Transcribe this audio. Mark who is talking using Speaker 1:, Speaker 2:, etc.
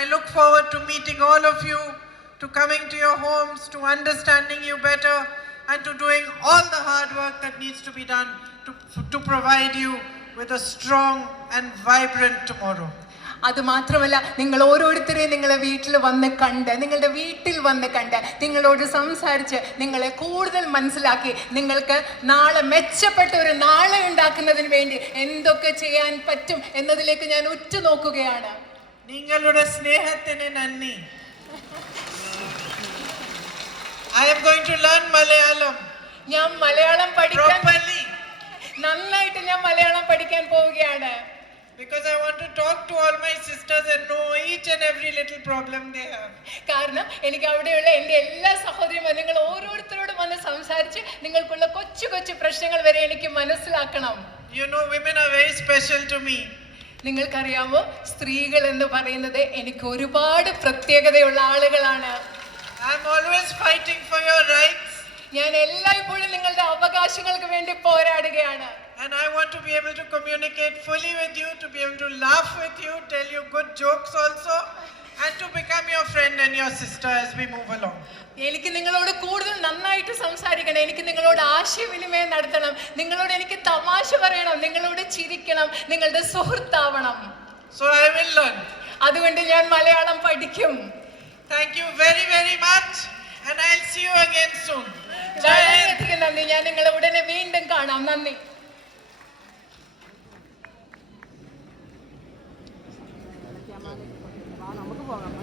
Speaker 1: I look forward to meeting all of you, to coming to your homes, to understanding you better, and to doing all the hard work that needs to be done to, to provide you with a strong and vibrant tomorrow.
Speaker 2: അത് മാത്രമല്ല നിങ്ങൾ ഓരോരുത്തരെയും നിങ്ങളെ വീട്ടിൽ വന്ന് കണ്ട് നിങ്ങളുടെ വീട്ടിൽ വന്ന് കണ്ട് നിങ്ങളോട് സംസാരിച്ച് നിങ്ങളെ കൂടുതൽ മനസ്സിലാക്കി നിങ്ങൾക്ക് നാളെ മെച്ചപ്പെട്ട ഒരു നാളെ ഉണ്ടാക്കുന്നതിന് വേണ്ടി എന്തൊക്കെ ചെയ്യാൻ പറ്റും എന്നതിലേക്ക് ഞാൻ ഉറ്റുനോക്കുകയാണ്
Speaker 1: നിങ്ങളുടെ സ്നേഹത്തിന് നന്ദി I am going to learn Malayalam
Speaker 2: ഞാൻ മലയാളം പഠിക്കാൻ നന്നായിട്ട് ഞാൻ മലയാളം പഠിക്കാൻ പോവുകയാണ്
Speaker 1: because I want to talk to all my sisters and know each and every little problem they have.
Speaker 2: കാരണം എനിക്ക് അവിടെയുള്ള എന്റെ എല്ലാ സഹോദരിമാരും നിങ്ങൾ ഓരോരുത്തരോടും വന്ന് സംസാരിച്ച് നിങ്ങൾക്കുള്ള കൊച്ചു കൊച്ചു പ്രശ്നങ്ങൾ വരെ എനിക്ക് മനസ്സിലാക്കണം
Speaker 1: You know, women are very special to me.
Speaker 2: നിങ്ങൾക്കറിയാമോ സ്ത്രീകൾ എന്ന് പറയുന്നത് എനിക്ക് ഒരുപാട് പ്രത്യേകതയുള്ള ആളുകളാണ് ഞാൻ എല്ലായ്പ്പോഴും നിങ്ങളുടെ അവകാശങ്ങൾക്ക് വേണ്ടി പോരാടുകയാണ്
Speaker 1: and I want to be able to communicate fully with you, to be able to laugh with you, tell you good jokes also, and to become your friend and your sister as we move along.
Speaker 2: എനിക്ക് നിങ്ങളോട് ആയിട്ട് സംസാരിക്കണം. എനിക്ക് നിങ്ങളോട് ആശയവിനിമയം നടത്തണം. നിങ്ങളോട് എനിക്ക് തമാശ പറയണം. നിങ്ങളോട് ചിരിക്കണം. നിങ്ങളുടെ സുഹൃത്താവണം.
Speaker 1: സോ ഐ ലേൺ
Speaker 2: അതുകൊണ്ട് ഞാൻ മലയാളം പഠിക്കും.
Speaker 1: Thank you very very much and see you
Speaker 2: soon നന്ദി. ഞാൻ നിങ്ങളെ ഉടനെ വീണ്ടും കാണാം. നന്ദി. നമുക്ക് പോകാം.